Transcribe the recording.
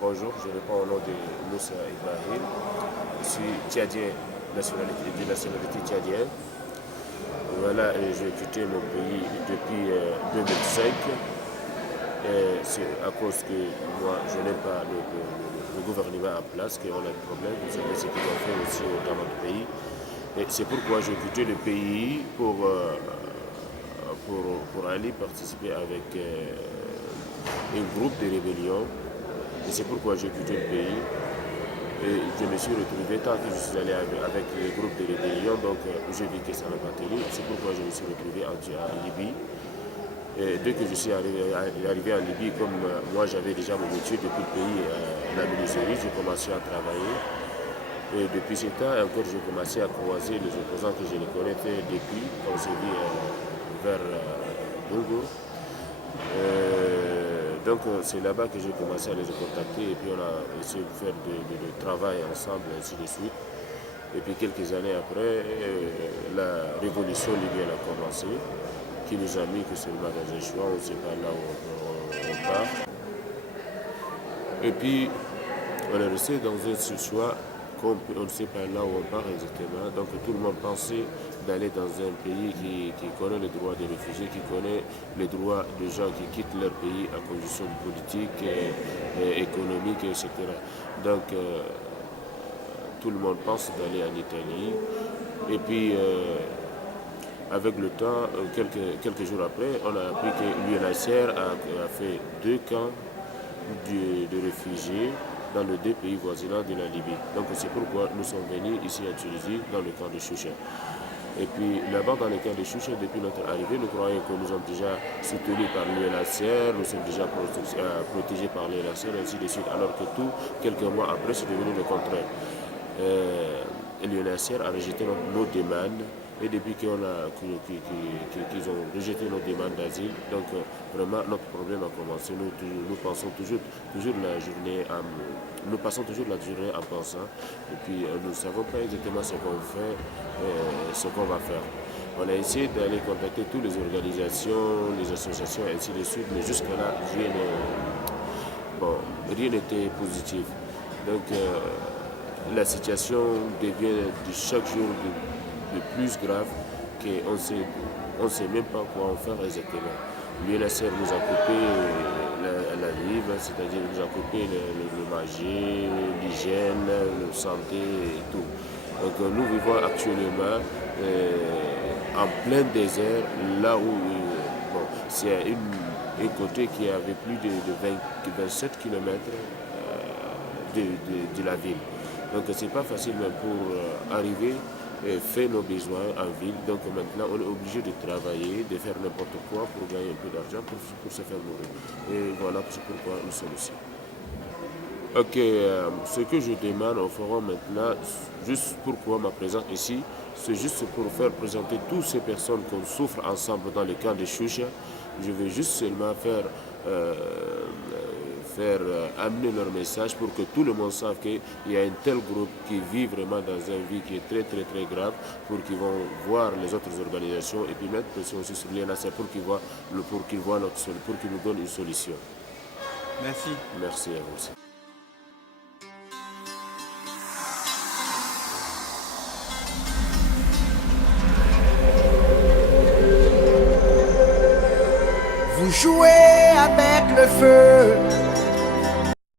Bonjour, je réponds au nom de Moussa Ibrahim. Je suis tchadien, de nationalité tchadienne. Voilà, j'ai quitté mon pays depuis 2005. C'est à cause que moi, je n'ai pas le gouvernement en place qu'on a des problèmes. Vous savez ce qu'ils ont fait aussi dans notre pays. Et c'est pourquoi j'ai quitté le pays pour aller participer avec un groupe de rébellion. Et c'est pourquoi j'ai quitté le pays. Et je me suis retrouvé, tant que je suis allé avec le groupe de rébellion, donc j'ai vu que ça n'a pas tenu. C'est pourquoi je me suis retrouvé en Libye. Et dès que je suis arrivé en Libye, comme moi j'avais déjà mon métier depuis le pays, la menuiserie, j'ai commencé à travailler. Et depuis ce temps, encore, j'ai commencé à croiser les opposants que je les connaissais depuis, quand on s'est vu vers Dogo. Donc c'est là-bas que j'ai commencé à les contacter et puis on a essayé de faire du travail ensemble, ainsi de suite. Et puis quelques années après, la révolution libyenne a commencé, qui nous a mis que seulement dans un choix, on ne sait pas là où on part. Et puis on est resté dans un choix, on ne sait pas là où on part exactement. Donc tout le monde pensait d'aller dans un pays qui connaît les droits des réfugiés, qui connaît les droits des gens qui quittent leur pays à condition politique, économique, etc. Donc tout le monde pense d'aller en Italie. Et puis avec le temps, quelques jours après, on a appris que l'UNHCR a fait 2 camps de réfugiés dans les 2 pays voisins de la Libye. Donc c'est pourquoi nous sommes venus ici à Tunisie, dans le camp de Choucha. Et puis là-bas, dans le camp de Choucha, depuis notre arrivée, nous croyons que nous sommes déjà soutenus par l'UNHCR, nous sommes déjà protégés par l'UNHCR, et ainsi de suite, alors que quelques mois après, c'est devenu le contraire. L'UNHCR a rejeté nos demandes. Et depuis qu'ils ont rejeté nos demandes d'asile, donc vraiment notre problème a commencé. Nous passons toujours la journée en pensant. Et puis nous ne savons pas exactement ce qu'on fait, ce qu'on va faire. On a essayé d'aller contacter toutes les organisations, les associations, ainsi de suite, mais jusque-là, rien n'était positif. Donc la situation devient de chaque jour de plus grave qu'on ne sait même pas quoi en faire exactement. L'UNHCR nous a coupé la vie, c'est-à-dire nous a coupé le manger, l'hygiène, la santé et tout. Donc nous vivons actuellement en plein désert, là où c'est un côté qui avait plus de 27 km de la ville. Donc c'est pas facile même pour arriver et faire nos besoins en ville. Donc maintenant on est obligé de travailler, de faire n'importe quoi pour gagner un peu d'argent pour se faire nourrir. Et voilà c'est pourquoi nous sommes ici. Ok, ce que je demande au forum maintenant, juste pourquoi ma présence ici, c'est juste pour faire présenter toutes ces personnes qu'on souffre ensemble dans le camp de Choucha. Je vais juste seulement amener leur message pour que tout le monde sache qu'il y a un tel groupe qui vit vraiment dans une vie qui est très très très grave, pour qu'ils vont voir les autres organisations et puis mettre pression aussi sur l'UNHCR pour qu'ils nous donnent une solution. Merci. Merci à vous aussi. Vous jouez avec le feu.